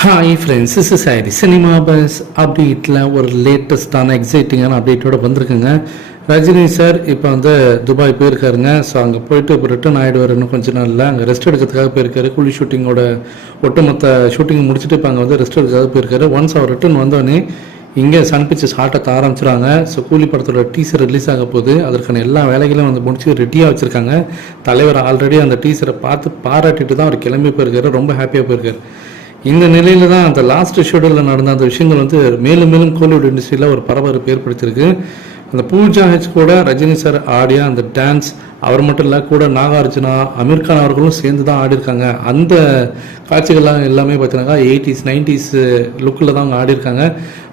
Hi friends, this is Hari. Cinema bus அப்டேட்டில் ஒரு லேட்டஸ்டான எக்ஸைட்டிங்கான அப்டேட்டோடு வந்திருக்குங்க. ரஜினி சார் இப்போ வந்து துபாய் போயிருக்காருங்க. ஸோ அங்கே போயிட்டு இப்போ ரிட்டர்ன் ஆகிடுவார் இன்னும் கொஞ்சம் நாளில். அங்கே ரெஸ்ட் எடுக்கிறதுக்காக போயிருக்காரு. கூலி ஷூட்டிங்கோட ஒட்டுமொத்த ஷூட்டிங் முடிச்சுட்டு இப்போ அங்கே வந்து ரெஸ்ட் எடுக்கிறதுக்காக போயிருக்காரு. ஒன்ஸ் அவர் ரிட்டர்ன் வந்தோடனே இங்கே சன் பிக்சர்ஸ் ஆட்டத்தை ஆரம்பிச்சிடுறாங்க. ஸோ கூலி படத்தோட டீசர் ரிலீஸ் ஆக போகுது. அதற்கான எல்லா வேலைகளும் வந்து முடிச்சு ரெடியாக வச்சுருக்காங்க. தலைவர் ஆல்ரெடி அந்த டீசரை பார்த்து பாராட்டிட்டு தான் அவர் கிளம்பி போயிருக்காரு. ரொம்ப ஹாப்பியாக போயிருக்காரு. இந்த நிலையில் தான் அந்த லாஸ்ட் ஷெடியூலில் நடந்த அந்த விஷயங்கள் வந்து மேலும் மேலும் கோலிவுட் இண்டஸ்ட்ரியில் ஒரு பரபரப்பு ஏற்படுத்தியிருக்கு. அந்த பூஜா ஹெச் கூட ரஜினி சார் ஆடிய அந்த டான்ஸ், அவர் மட்டும் இல்லை, கூட நாகார்ஜுனா, அமீர் கான் அவர்களும் சேர்ந்து தான் ஆடிருக்காங்க. அந்த காட்சிகள்லாம் எல்லாமே பார்த்தீங்கன்னா 80s 90s லுக்கில் தான் அவங்க ஆடிருக்காங்க.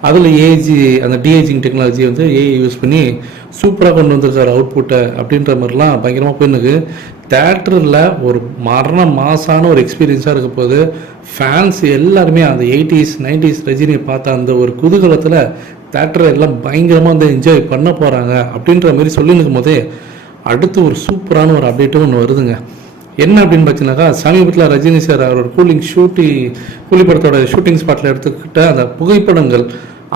அதில் அந்த டிஏஜிங் டெக்னாலஜி வந்து ஏஐ யூஸ் பண்ணி சூப்பராக கொண்டு வந்திருக்காரு அவுட்புட்டை அப்படின்ற மாதிரிலாம் பயங்கரமாக போயிருக்கு. தேட்டரில் ஒரு மாசான ஒரு எக்ஸ்பீரியன்ஸாக இருக்க போது. ஃபேன்ஸ் எல்லாருமே அந்த 80s 90s ரஜினியை பார்த்த அந்த ஒரு குதூகலத்தில் தேட்டரை எல்லாம் பயங்கரமாக வந்து என்ஜாய் பண்ண போகிறாங்க அப்படின்ற மாதிரி சொல்லியிருக்கும் போதே அடுத்து ஒரு சூப்பரான ஒரு அப்டேட்டும் ஒன்று வருதுங்க. என்ன அப்படின்னு பார்த்தீங்கன்னாக்கா, சமீபத்தில் ரஜினி சார் அவரோட கூலி படத்தோட ஷூட்டிங் ஸ்பாட்டில் எடுத்துக்கிட்ட அந்த புகைப்படங்கள்,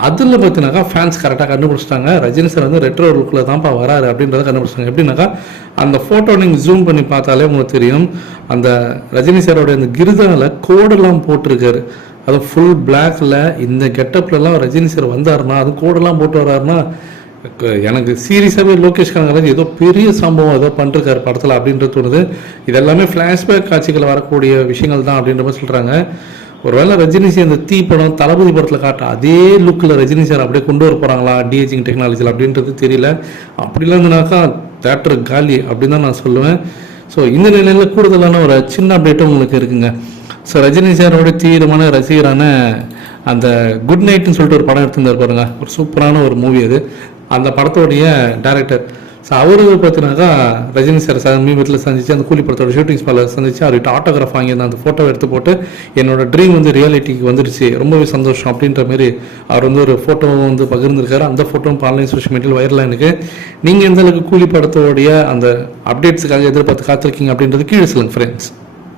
அதில் பார்த்தீங்கன்னாக்கா ஃபேன்ஸ் கரெக்டாக கண்டுபிடிச்சிட்டாங்க. ரஜினி சார் வந்து ரெட்ரோ லுக்கில் தான்ப்பா வராரு அப்படின்றத கண்டுபிடிச்சிட்டாங்க. எப்படின்னாக்கா, அந்த ஃபோட்டோ நீங்கள் ஜூம் பண்ணி பார்த்தாலே உங்களுக்கு தெரியும். அந்த ரஜினி சாரோடைய அந்த கிருதாவில் கோடெல்லாம் போட்டிருக்காரு. அது ஃபுல் பிளாக்ல இந்த கெட்டப்லலாம் ரஜினி சார் வந்தாருன்னா, அது கோடெல்லாம் போட்டு வர்றாருன்னா, எனக்கு சீரியஸாகவே லோகேஷ் கனகராஜ் ஏதோ பெரிய சம்பவம் ஏதோ பண்ணிருக்காரு படத்தில் அப்படின்றது தோணுது. இதெல்லாமே ஃப்ளாஷ்பேக் காட்சிகள் வரக்கூடிய விஷயங்கள் தான் அப்படின்ற மாதிரி சொல்கிறாங்க. ஒருவேளை ரஜினி சார் இந்த தீ படம் தளபதி படத்தில் காட்ட அதே லுக்கில் ரஜினி சார் அப்படியே கொண்டு வர போகிறாங்களா டிஏஜிங் டெக்னாலஜியில் அப்படின்றது தெரியல. அப்படிலாம் இருந்துனாக்கா தேட்டர் காலி அப்படின்னு தான் நான் சொல்லுவேன். ஸோ இந்த நிலையில் கூடுதலான ஒரு சின்ன அப்டேட்டும் உங்களுக்கு இருக்குங்க. ஸோ ரஜினி சாரோட தீவிரமான ரசிகரான அந்த குட் நைட்னு சொல்லிட்டு ஒரு படம் எடுத்துருந்தார் பாருங்க, ஒரு சூப்பரான ஒரு மூவி அது. அந்த படத்தோடைய டைரக்டர், ஸோ அவரு பார்த்தீங்கன்னாக்கா ரஜினி சார் சமீபத்தில் சந்திச்சு அந்த கூலி படத்தோட ஷூட்டிங் ஸ்பாட்டில் சந்திச்சு அவர்கிட்ட ஆட்டோகிராஃப் வாங்கியிருந்த அந்த ஃபோட்டோவை எடுத்து போட்டு என்னோட ட்ரீம் வந்து ரியாலிட்டிக்கு வந்துருச்சு, ரொம்பவே சந்தோஷம் அப்படின்ற மாதிரி அவர் வந்து ஒரு ஃபோட்டோவும் வந்து பகிர்ந்துருக்காரு. அந்த ஃபோட்டோவும் ஆன்லைன் சோஷியல் மீடியாவில் வைரலாக எனக்கு. நீங்கள் எந்த அளவுக்கு கூலி படத்தோடைய அந்த அப்டேட்ஸுக்காக எதிர்பார்த்து காத்திருக்கீங்க அப்படின்றது கீழே சொல்லுங்கள் ஃப்ரெண்ட்ஸ்.